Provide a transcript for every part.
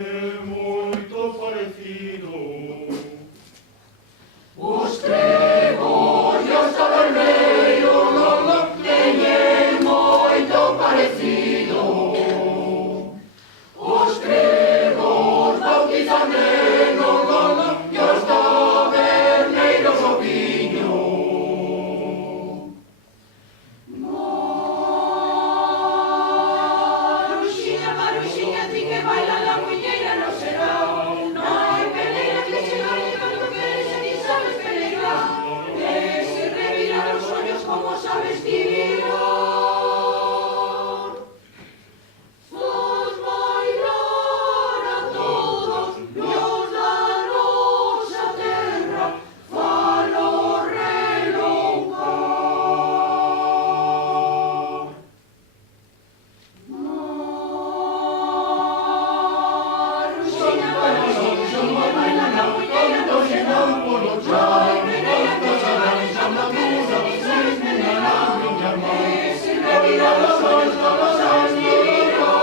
Moito parecido. Os trebos taberneiros teñen moito parecido. Os trebos bautizan nenos e os taberneiros o viño. Maruxiña, Maruxiña, ti que baila la muñeira no será. No hai peleira que se gane cando queres e ni sabes pelear. Que se reviran os ollos como sabes tirar. Faz bailar a todos os da nosa terra, falo reloucar. Maruxiña, Maruxiña, ti que baila la muñeira no será. No hai peleira que se gane cando queres e ni sabes pelear. Que se reviran os ollos como sabes tirar.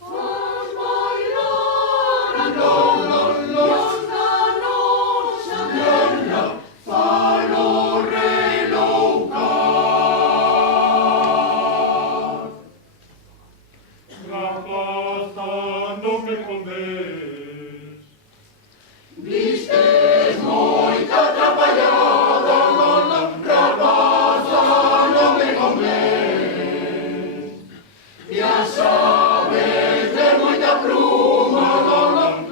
Faz bailar a todos os da nosa terra, falo reloucar. Rapaza, non me convés. Vistes moita atrapallada, rapaza, non me convés. E as aves de moita pluma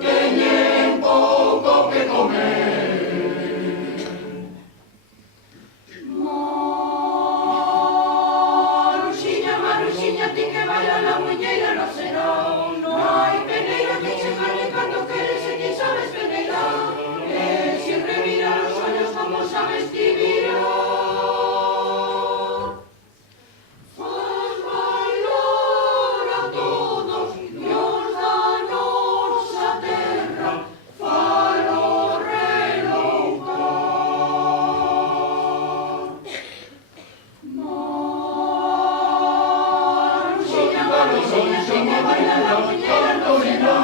teñen pouco que comer. Maruxiña, Maruxiña, ti que baila la muñeira no será. No hai peneira que se gane cando queres e ni sabes peneirar. E se reviran os ollos como sabes ti mirar. Faz bailar a todos os da nosa terra, falo reloucar. Maruxiña, Maruxiña, ti que baila la muñeira no será.